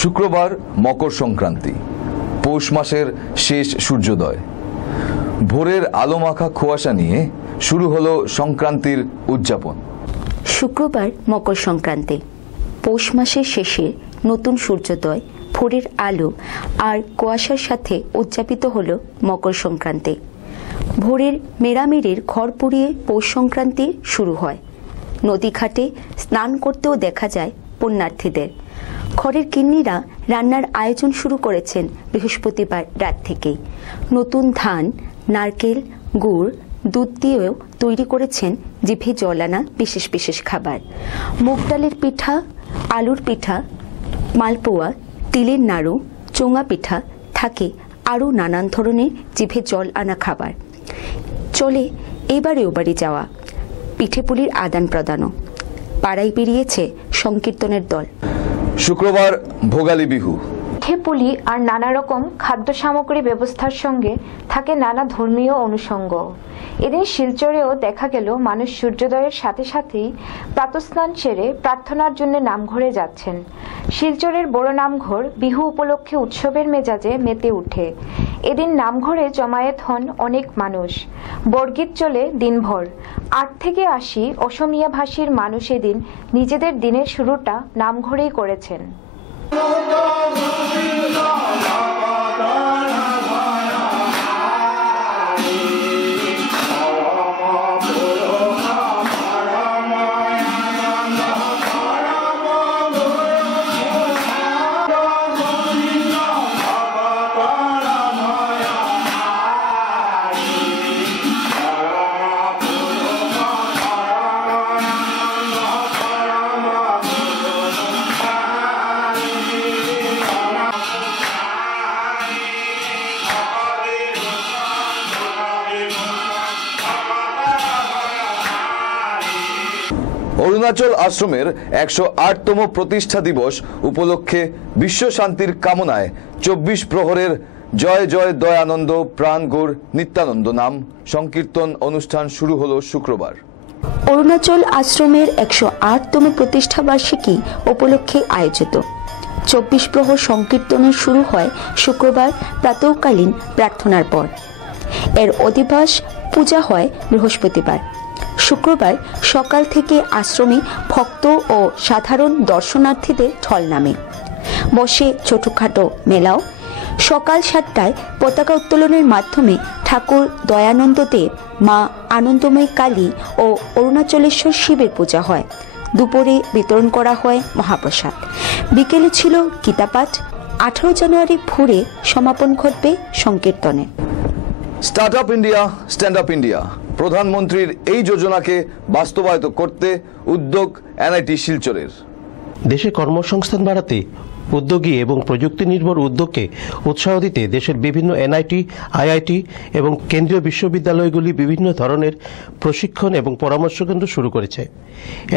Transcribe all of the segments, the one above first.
শুক্রবার মকর সংক্রান্তি, পৌষ মাসের শেষ সূর্যোদয়। ভোরের আলোমাখা কুয়াশা নিয়ে শুরু হলো সংক্রান্তির উদযাপন। শুক্রবার মকর সংক্রান্তি, পৌষ মাসের শেষে নতুন সূর্যোদয়, ভোরের আলো আর কুয়াশার সাথে উদযাপিত হল মকর সংক্রান্তি। ভোরের মেরামেরির ঘর পুড়িয়ে পৌষ সংক্রান্তি শুরু হয়। নদীঘাটে স্নান করতেও দেখা যায় পুণ্যার্থীদের। ঘরের গিন্নিরা রান্নার আয়োজন শুরু করেছেন বৃহস্পতিবার রাত থেকেই। নতুন ধান, নারকেল, গুড়, দুধ দিয়েও তৈরি করেছেন জিভে জল আনা বিশেষ বিশেষ খাবার। মুগ ডালের পিঠা, আলুর পিঠা, মালপোয়া, তিলের নাড়ু, চোঙা পিঠা, থাকে আরও নানান ধরনের জিভে জল আনা খাবার। চলে এবারে ওবারে যাওয়া, পিঠেপুলির আদান প্রদানও। পাড়ায় বেরিয়েছে সংকীর্তনের দল। শুক্রবার ভোগালী বিহু। পিঠেপুলি আর নানা রকম খাদ্য সামগ্রী ব্যবস্থার সঙ্গে থাকে নানা ধর্মীয় অনুষঙ্গ। এদিন শিলচরেও দেখা গেল মানুষ সূর্যোদয়ের সাথে সাথেই প্রাতঃস্নান সেরে প্রার্থনার জন্য নামঘরে যাচ্ছেন। শিলচরের বড় নামঘর বিহু উপলক্ষে উৎসবের মেজাজে মেতে উঠে। এদিন নামঘরে জমায়েত হন অনেক মানুষ। বরগীত চলে দিনভর। 8 থেকে 80 অসমীয়া ভাষীর মানুষ এদিন নিজেদের দিনের শুরুটা নামঘরেই করেছেন। অরুণাচল আশ্রমের 108তম প্রতিষ্ঠা দিবস উপলক্ষে বিশ্ব শান্তির কামনায় 24 প্রহরের জয় জয় দয়ানন্দ প্রাণ গৌর নিত্যানন্দ নাম সংকীর্তন অনুষ্ঠান শুরু হলো শুক্রবার। অরুণাচল আশ্রমের 108তম প্রতিষ্ঠা বার্ষিকী উপলক্ষে আয়োজিত 24 প্রহর সংকীর্তনের শুরু হয় শুক্রবার প্রাতঃকালীন প্রার্থনার পর। এর অধিবাস পূজা হয় বৃহস্পতিবার। শুক্রবার সকাল থেকে আশ্রমে ভক্ত ও সাধারণ দর্শনার্থীদের ঢল নামে। বসে ছোটখাটো মেলাও। সকাল 7টায় পতাকা উত্তোলনের মাধ্যমে ঠাকুর দয়ানন্দ দেব, মা আনন্দময়ী কালী ও অরুণাচলেশ্বর শিবের পূজা হয়। দুপুরে বিতরণ করা হয় মহাপ্রসাদ। বিকেলে ছিল গীতাপাঠ। 18 জানুয়ারি ভোরে সমাপন ঘটবে সংকীর্তনে। Start up India, stand up India প্রধানমন্ত্রীর এই যোজনাকে বাস্তবায়িত করতে উদ্যোগ এনআইটি শিলচরের। দেশে কর্মসংস্থান বাড়াতে উদ্যোগী এবং প্রযুক্তি নির্ভর উদ্যোগকে উৎসাহ দিতে দেশের বিভিন্ন এনআইটি, আইআইটি এবং কেন্দ্রীয় বিশ্ববিদ্যালয়গুলি বিভিন্ন ধরনের প্রশিক্ষণ এবং পরামর্শ কেন্দ্র শুরু করেছে।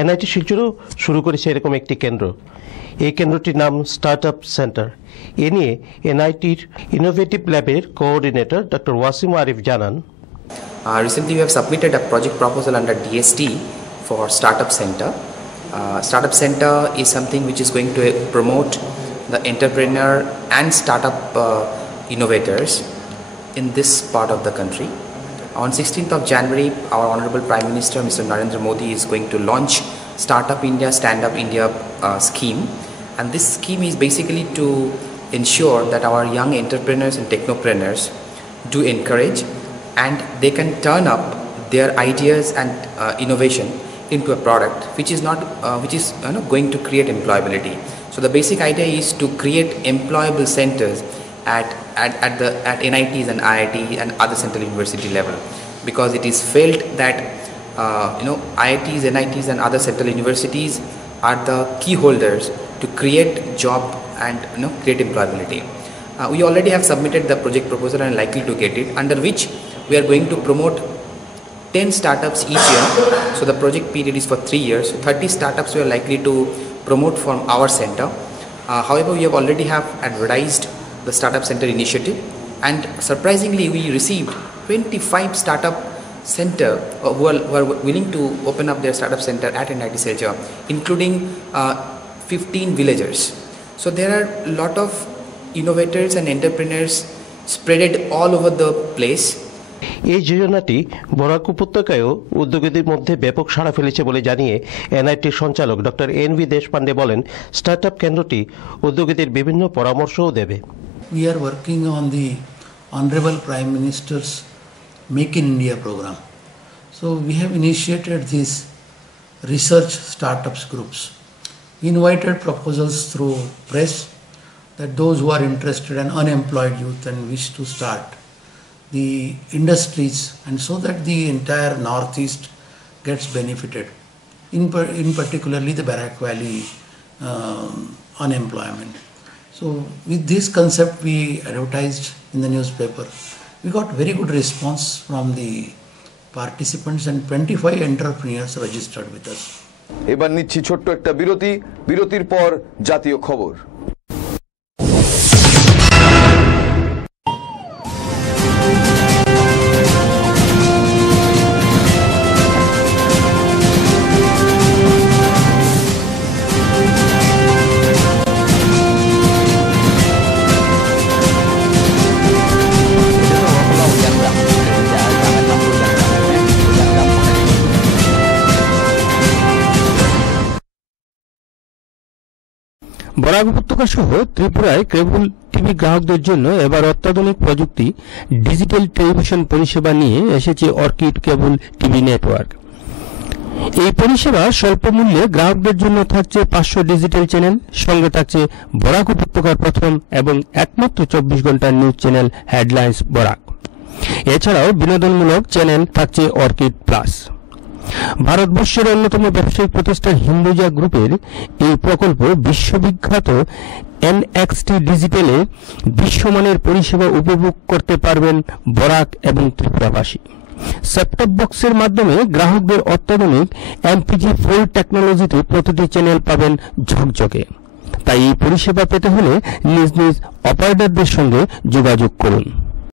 এনআইটি শিলচরও শুরু করেছে এরকম একটি কেন্দ্র। এই কেন্দ্রটির নাম স্টার্ট আপ সেন্টার। এ নিয়ে এনআইটির ইনোভেটিভ ল্যাবের কোঅর্ডিনেটর ডক্টর ওয়াসিম আরিফ জানান, Recently, we have submitted a project proposal under DST for Startup Center. Startup Center is something which is going to promote the entrepreneur and startup innovators in this part of the country. On 16th of January, our Honorable Prime Minister, Mr. Narendra Modi, is going to launch Startup India, Stand Up India scheme. And this scheme is basically to ensure that our young entrepreneurs and technopreneurs do encourage and they can turn up their ideas and innovation into a product which is going to create employability. So the basic idea is to create employable centers at NITs and IIT and other central university level, because it is felt that IITs, NITs and other central universities are the key holders to create job and create employability. We already have submitted the project proposal and likely to get it, under which we are going to promote 10 startups each year. So the project period is for 3 years. So 30 startups we are likely to promote from our center. However, we have already advertised the startup center initiative, and surprisingly we received 25 startup center who are willing to open up their startup center at NIT Silchar, including 15 villagers. So there are a lot of innovators and entrepreneurs spread all over the place. এই যোজনাটি বরাক উপত্যকায়ও উদ্যোগীদের মধ্যে ব্যাপক সাড়া ফেলেছে বলে জানিয়ে এনআইটির সঞ্চালক doctor এন.ভি. Deshpande বলেন, startup কেন্দ্রটি উদ্যোগীদের বিভিন্ন পরামর্শও দেবে। We are working on the Honorable Prime Minister's Make in India program. So we have initiated these research startups groups. We invited proposals through press that those who are interested and unemployed youth and wish to start the industries, and so that the entire Northeast gets benefited, in particularly the Barak Valley unemployment. So with this concept we advertised in the newspaper. We got very good response from the participants and 25 entrepreneurs registered with us. এবার নিচ্ছি ছোট্ট একটা বিরতির পর জাতীয় খবর। বরাক উপত্যকা সহ ত্রিপুরায় কেবল টিভি গ্রাহকদের জন্য এবার অত্যাধুনিক প্রযুক্তি ডিজিটাল টেলিভিশন পরিষেবা নিয়ে এসেছে অর্কিড কেবল টিভি নেটওয়ার্ক। এই পরিষেবা স্বল্প মূল্যে গ্রাহকদের জন্য থাকছে 500 ডিজিটাল চ্যানেল, সঙ্গে থাকছে বরাক উপত্যকার প্রথম এবং একমাত্র 24 ঘন্টার নিউজ চ্যানেল হেডলাইন্স বরাক। এছাড়াও বিনোদনমূলক চ্যানেল থাকছে অর্কিড প্লাস। ভারতবর্ষের অন্যতম ব্যবসায়িক প্রতিষ্ঠান হিন্দুজা গ্রুপের এই প্রকল্প বিশ্ববিখ্যাত এনএক্সটি ডিজিটালে বিশ্বমানের পরিষেবা উপভোগ করতে পারবেন বরাক এবং ত্রিপুরাবাসী। সেটটপ বক্সের মাধ্যমে গ্রাহকদের অত্যাধুনিক MPG4 টেকনোলজিতে প্রতিটি চ্যানেল পাবেন ঝকঝকে। তাই এই পরিষেবা পেতে হলে নিজ নিজ অপারেটরদের সঙ্গে যোগাযোগ করুন।